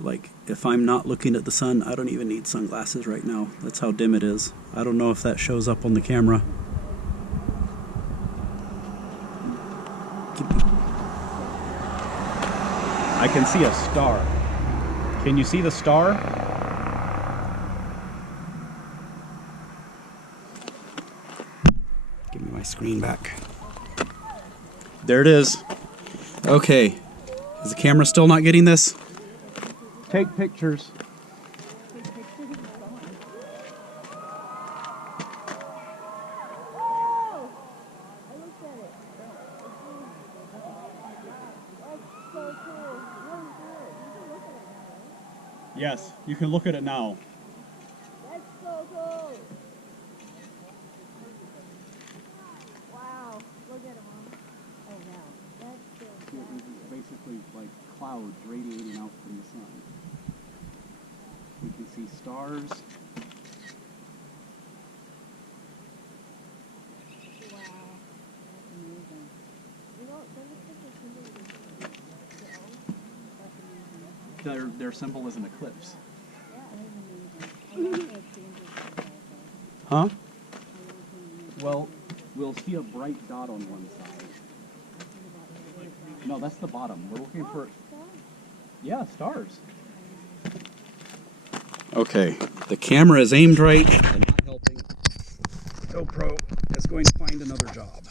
Like, if I'm not looking at the sun, I don't even need sunglasses right now. That's how dim it is. I don't know if that shows up on the camera. I can see a star. Can you see the star? Give me my screen back. There it is. Okay. Is the camera still not getting this? Take pictures. Yes, you can look at it now. That's so cool. Wow, look at it, Mom. Oh, wow. That's so cool. This is basically like clouds radiating out from the sun. We can see stars. Wow, that's amazing. You know, does it take a symbol of that's amazing. Their symbol is an eclipse. Yeah, it is amazing. I like the changes Huh? Well, we'll see a bright dot on one side. No, that's the bottom. We're looking for... Yeah, stars. Okay, the camera is aimed right and not helping. GoPro is going to find another job.